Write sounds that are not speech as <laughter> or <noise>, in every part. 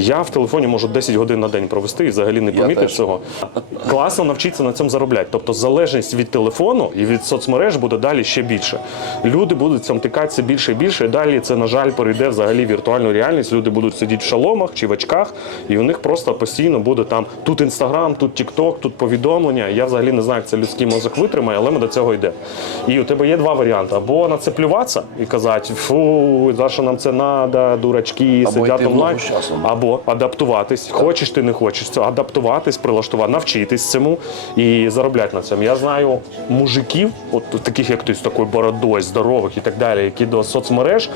Я в телефоні можу 10 годин на день провести і взагалі не помітив цього. Класно навчитися на цьому заробляти. Тобто залежність від телефону і від соцмереж буде далі ще більше. Люди будуть цим тикатися більше і більше. І далі це, на жаль, перейде взагалі в віртуальну реальність. Люди будуть сидіти в шаломах чи в очках, і у них просто постійно буде там тут інстаграм, тут тікток, тут повідомлення. Я взагалі не знаю, як це людський мозок витримає, але ми до цього йде. І у тебе є два варіанти: або на це плюватися і казати, фу, за що нам це треба, дурачки, Або сидять онлайн. ногу з адаптуватись, хочеш ти не хочеш це адаптуватись, прилаштувати, навчитись цьому і заробляти на цьому. Я знаю мужиків, от таких як ти з такою бородою, здорових і так далі, які до соцмереж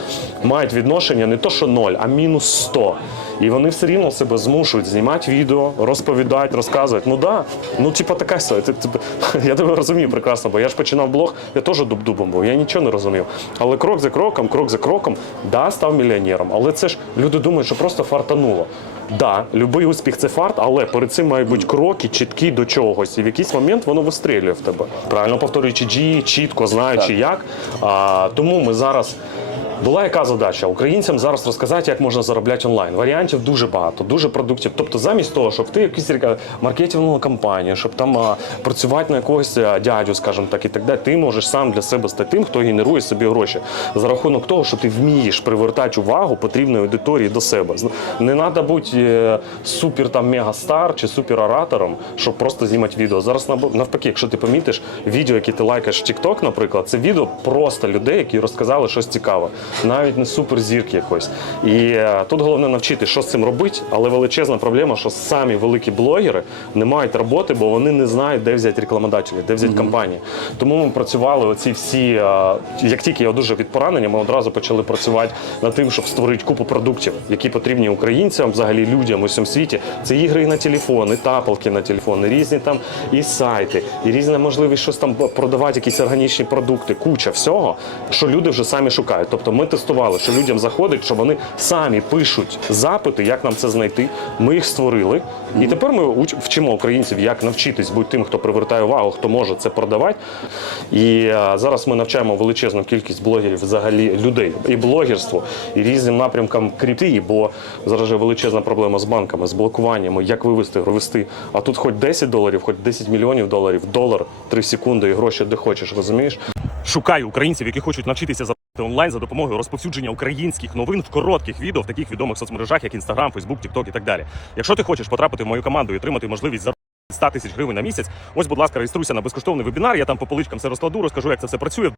мають відношення не то, що ноль, а мінус 100. І вони все рівно себе змушують знімати відео, розповідати, розказувати. Ну да, ну типа така ситуація. Ти- ти- <laughs> Я тебе розумію прекрасно, бо я ж починав блог, я теж дуб-дубом був, я нічого не розумів. Але крок за кроком, крок за кроком, да, став мільйонером. Але це ж люди думають, що просто фартануло. Да, любий успіх це фарт, але перед цим мають бути кроки чіткі до чогось. І в якийсь момент воно вистрілює в тебе. Правильно повторюючи дії, чітко знаючи як. А, тому ми зараз. Була яка задача українцям зараз розказати, як можна заробляти онлайн. Варіантів дуже багато, дуже продуктів. Тобто, замість того, щоб ти река- маркетингову кампанію, щоб там а, працювати на якогось дядю, скажімо так, і так далі, ти можеш сам для себе стати тим, хто генерує собі гроші за рахунок того, що ти вмієш привертати увагу потрібної аудиторії до себе. Не треба бути е, супер там мегастар чи супер оратором, щоб просто знімати відео. Зараз навпаки, якщо ти помітиш відео, які ти лайкаєш в TikTok, наприклад, це відео просто людей, які розказали щось цікаве, навіть не суперзірки якось. І е, тут головне навчити, що з цим робити, але величезна проблема, що самі великі блогери не мають роботи, бо вони не знають, де взяти рекламодателі, де взяти компанії. Тому ми працювали оці всі, е, як тільки я одужав від поранення, ми одразу почали працювати над тим, щоб створити купу продуктів, які потрібні українцям, взагалі людям у всьому світі. Це ігри на телефон, і тапалки на телефон, і різні там і сайти, і різна можливість щось там продавати, якісь органічні продукти, куча всього, що люди вже самі шукають. Тобто ми тестували, що людям заходить, що вони самі пишуть запити, як нам це знайти. Ми їх створили, і тепер ми вчимо українців, як навчитись бути тим, хто привертає увагу, хто може це продавати. І е, зараз ми навчаємо величезну кількість блогерів, взагалі людей, і блогерство, і різним напрямкам крипти, бо зараз же величезна проблема з банками, з блокуваннями, як вивести, провести. А тут хоч 10 доларів, хоч 10 мільйонів доларів, долар, 3 секунди і гроші де хочеш, розумієш? Шукаю українців, які хочуть навчитися заробляти онлайн за допомогою розповсюдження українських новин в коротких відео в таких відомих соцмережах, як Instagram, Facebook, TikTok і так далі. Якщо ти хочеш потрапити в мою команду і отримати можливість за 100 тисяч гривень на місяць, ось, будь ласка, реєструйся на безкоштовний вебінар. Я там по поличкам все розкладу, розкажу, як це все працює.